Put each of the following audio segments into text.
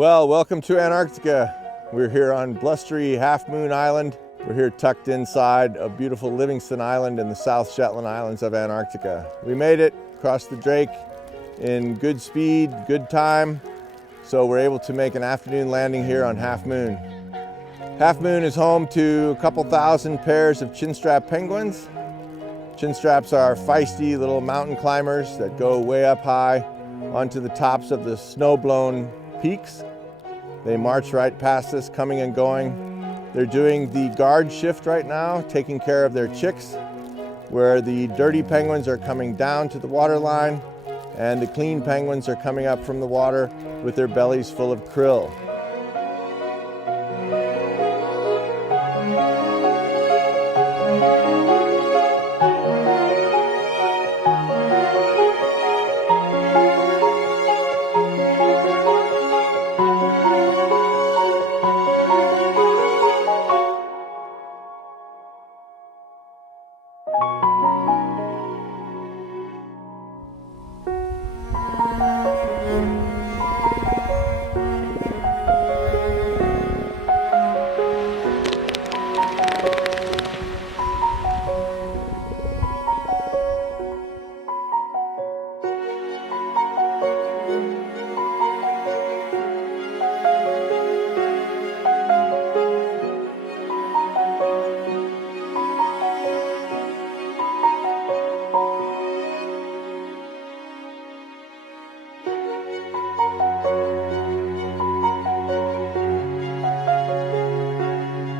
Well, welcome to Antarctica. We're here on blustery Half Moon Island. We're here tucked inside a beautiful Livingston Island in the South Shetland Islands of Antarctica. We made it across the Drake in good speed, good time, so we're able to make an afternoon landing here on Half Moon. Half Moon is home to a couple thousand pairs of chinstrap penguins. Chinstraps are feisty little mountain climbers that go way up high onto the tops of the snow-blown peaks. They march right past us, coming and going. They're doing the guard shift right now, taking care of their chicks, where the dirty penguins are coming down to the water line and the clean penguins are coming up from the water with their bellies full of krill.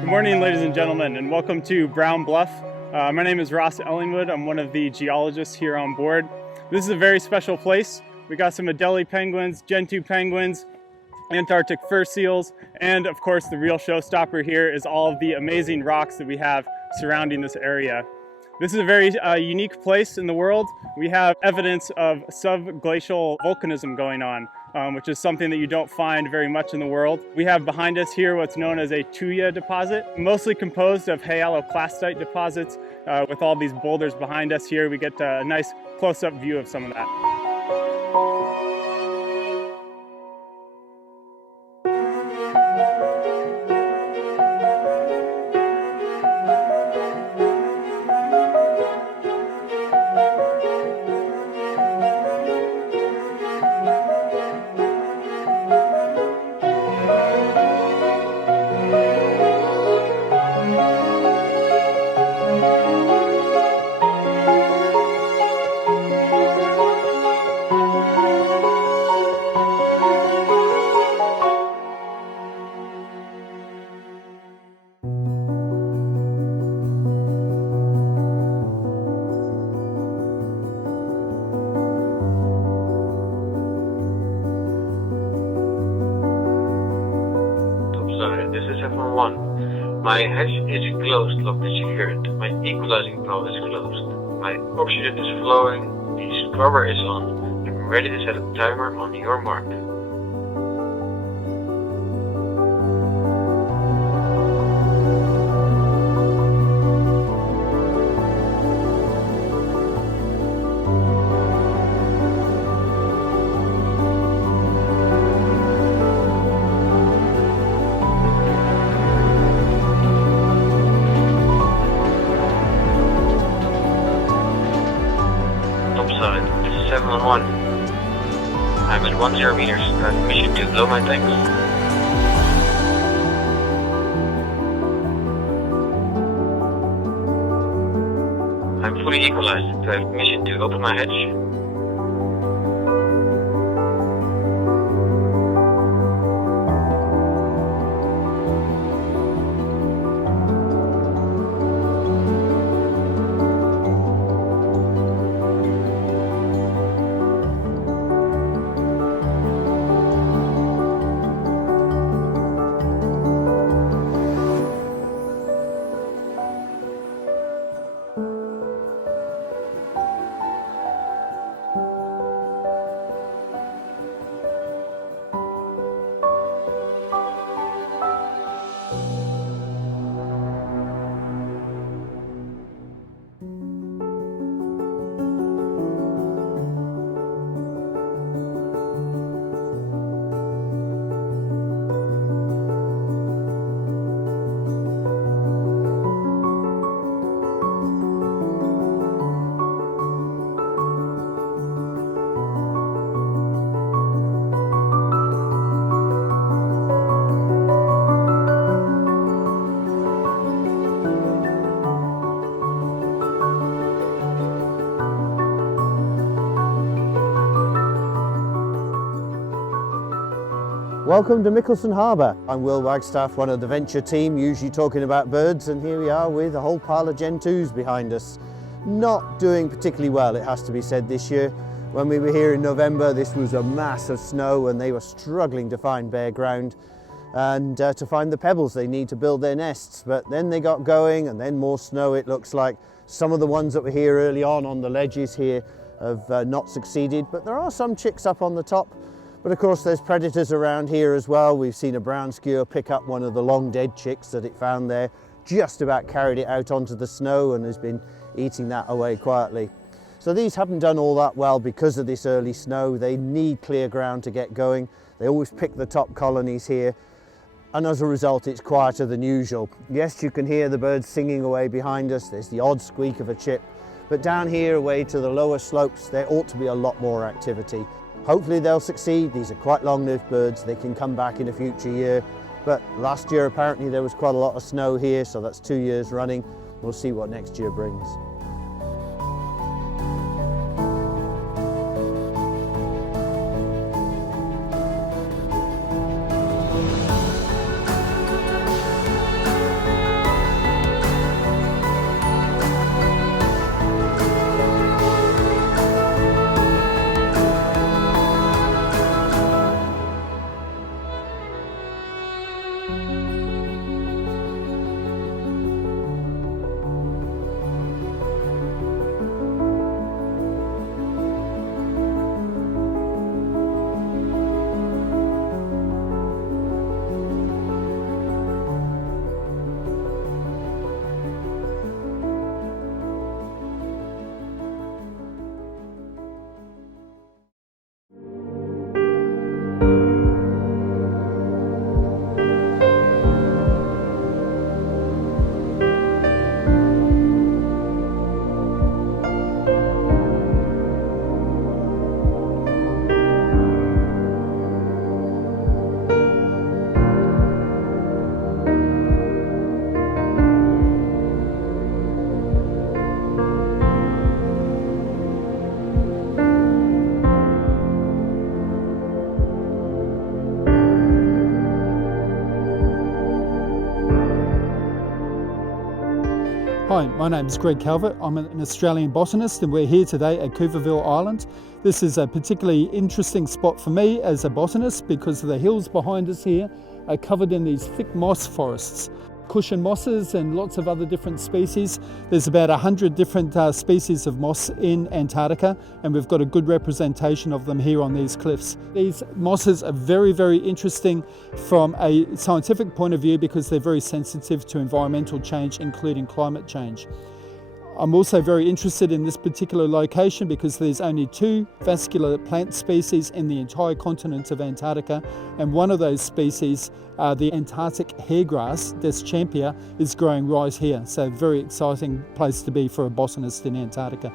Good morning, ladies and gentlemen, and welcome to Brown Bluff. My name is Ross Ellingwood. I'm one of the geologists here on board. This is a very special place. We got some Adelie penguins, Gentoo penguins, Antarctic fur seals, and of course the real showstopper here is all of the amazing rocks that we have surrounding this area. This is a very unique place in the world. We have evidence of subglacial volcanism going on, which is something that you don't find very much in the world. We have behind us here what's known as a tuya deposit, mostly composed of hyaloclastite deposits. With all these boulders behind us here, we get a nice close-up view of some of that. This is F1. My hatch is closed, locked and secured. My equalizing valve is closed. My oxygen is flowing. The scrubber is on. I'm ready to set a timer on your mark. This is 711. I'm at 10 meters. I have permission to blow my tanks. I'm fully equalized. Do I have permission to open my hatch? Welcome to Mickelson Harbour. I'm Will Wagstaff, one of the venture team, usually talking about birds, and here we are with a whole pile of Gen 2s behind us. Not doing particularly well, it has to be said, this year. When we were here in November, this was a mass of snow and they were struggling to find bare ground and to find the pebbles they need to build their nests. But then they got going and then more snow, it looks like. Some of the ones that were here early on the ledges here have not succeeded, but there are some chicks up on the top. But of course there's predators around here as well. We've seen a brown skewer pick up one of the long dead chicks that it found there, just about carried it out onto the snow and has been eating that away quietly. So these haven't done all that well because of this early snow. They need clear ground to get going. They always pick the top colonies here, and as a result it's quieter than usual. Yes, you can hear the birds singing away behind us. There's the odd squeak of a chip, but down here away to the lower slopes there ought to be a lot more activity. Hopefully they'll succeed. These are quite long-lived birds. They can come back in a future year, but last year apparently there was quite a lot of snow here, so that's 2 years running. We'll see what next year brings. Hi, my name is Greg Calvert. I'm an Australian botanist and we're here today at Cooverville Island. This is a particularly interesting spot for me as a botanist because the hills behind us here are covered in these thick moss forests. Cushion mosses and lots of other different species. There's about 100 different species of moss in Antarctica, and we've got a good representation of them here on these cliffs. These mosses are very, very interesting from a scientific point of view because they're very sensitive to environmental change, including climate change. I'm also very interested in this particular location because there's only 2 vascular plant species in the entire continent of Antarctica, and one of those species, the Antarctic hairgrass, Deschampia, is growing right here. So a very exciting place to be for a botanist in Antarctica.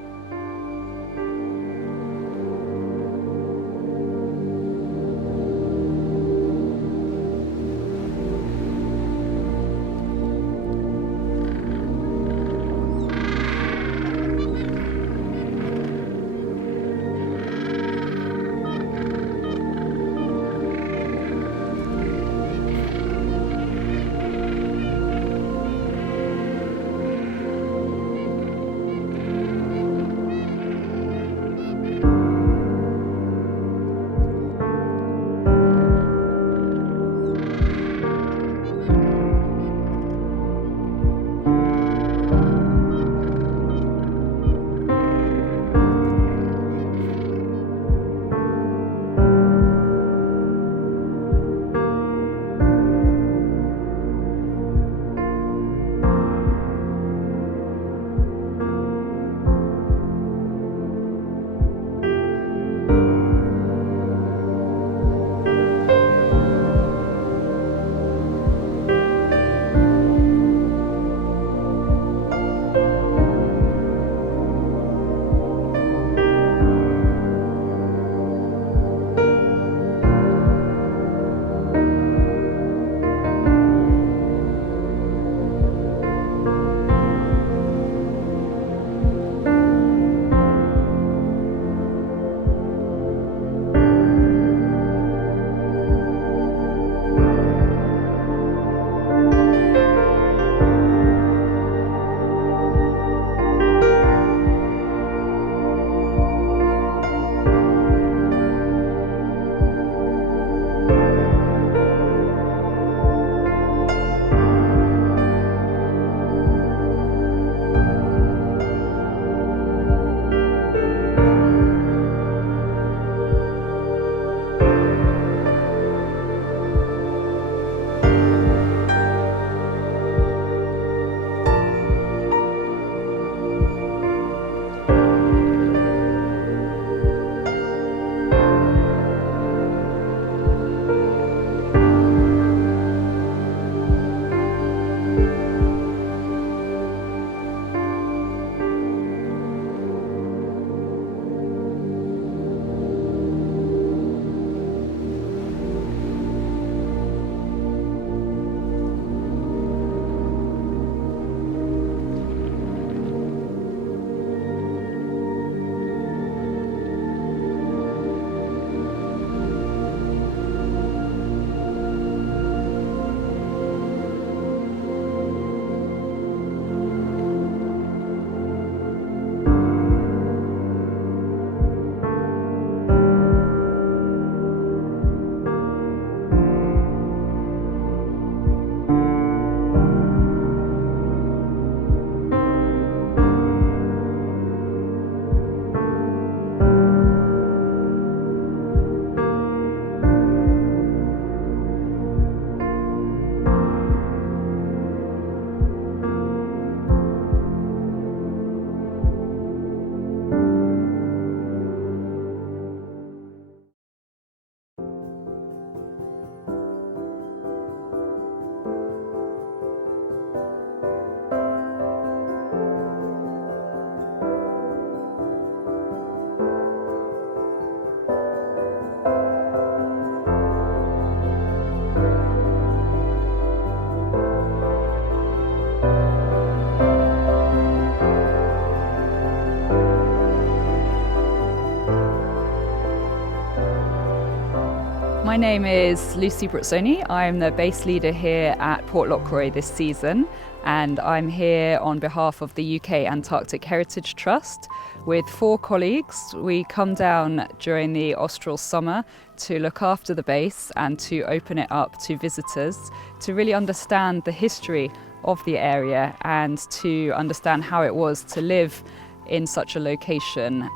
My name is Lucy Bruzzoni. I'm the base leader here at Port Lockroy this season, and I'm here on behalf of the UK Antarctic Heritage Trust with 4 colleagues. We come down during the austral summer to look after the base and to open it up to visitors to really understand the history of the area and to understand how it was to live in such a location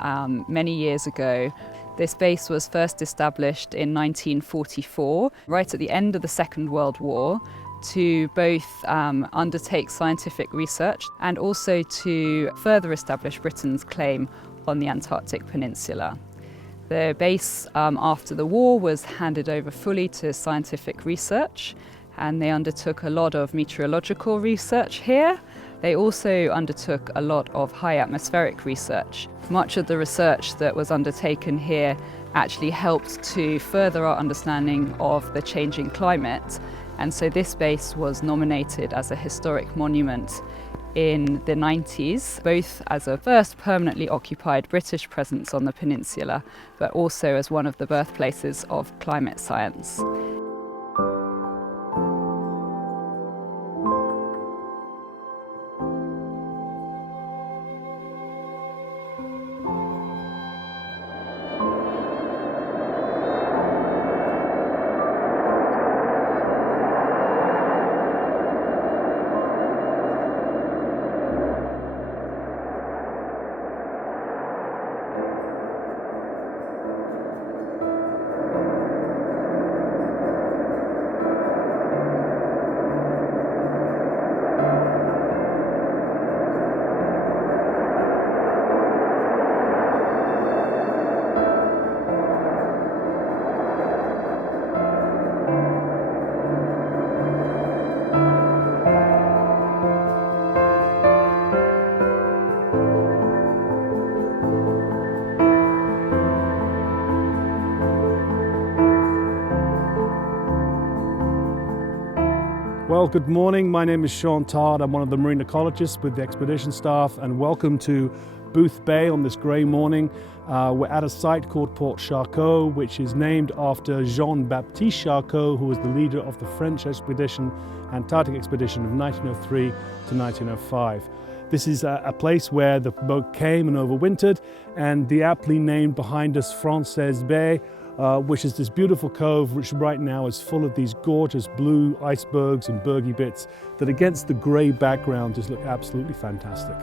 many years ago. This base was first established in 1944, right at the end of the Second World War, to both undertake scientific research and also to further establish Britain's claim on the Antarctic Peninsula. The base after the war was handed over fully to scientific research, and they undertook a lot of meteorological research here. They also undertook a lot of high atmospheric research. Much of the research that was undertaken here actually helped to further our understanding of the changing climate, and so this base was nominated as a historic monument in the 90s, both as a first permanently occupied British presence on the peninsula, but also as one of the birthplaces of climate science. Well, good morning. My name is Sean Todd. I'm one of the marine ecologists with the expedition staff, and welcome to Booth Bay on this grey morning. We're at a site called Port Charcot, which is named after Jean-Baptiste Charcot, who was the leader of the French expedition, Antarctic expedition of 1903 to 1905. This is a place where the boat came and overwintered, and the aptly named behind us Française Bay, which is this beautiful cove which right now is full of these gorgeous blue icebergs and bergy bits that against the grey background just look absolutely fantastic.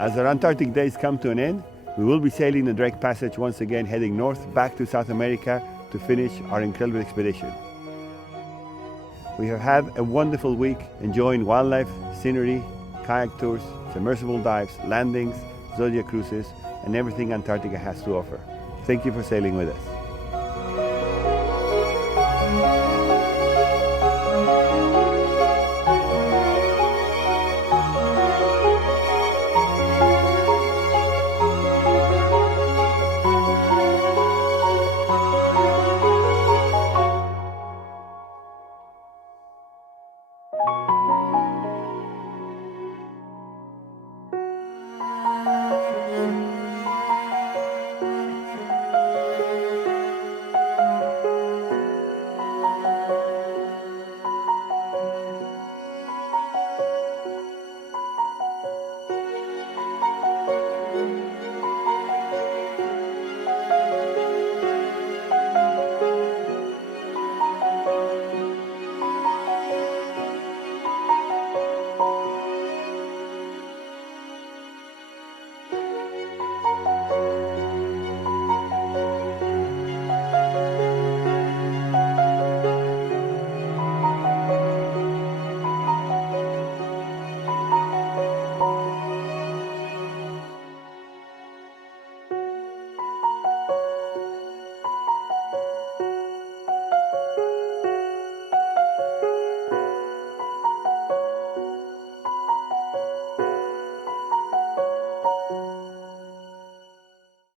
As our Antarctic days come to an end, we will be sailing the Drake Passage once again, heading north back to South America to finish our incredible expedition. We have had a wonderful week enjoying wildlife, scenery, kayak tours, submersible dives, landings, Zodiac cruises, and everything Antarctica has to offer. Thank you for sailing with us.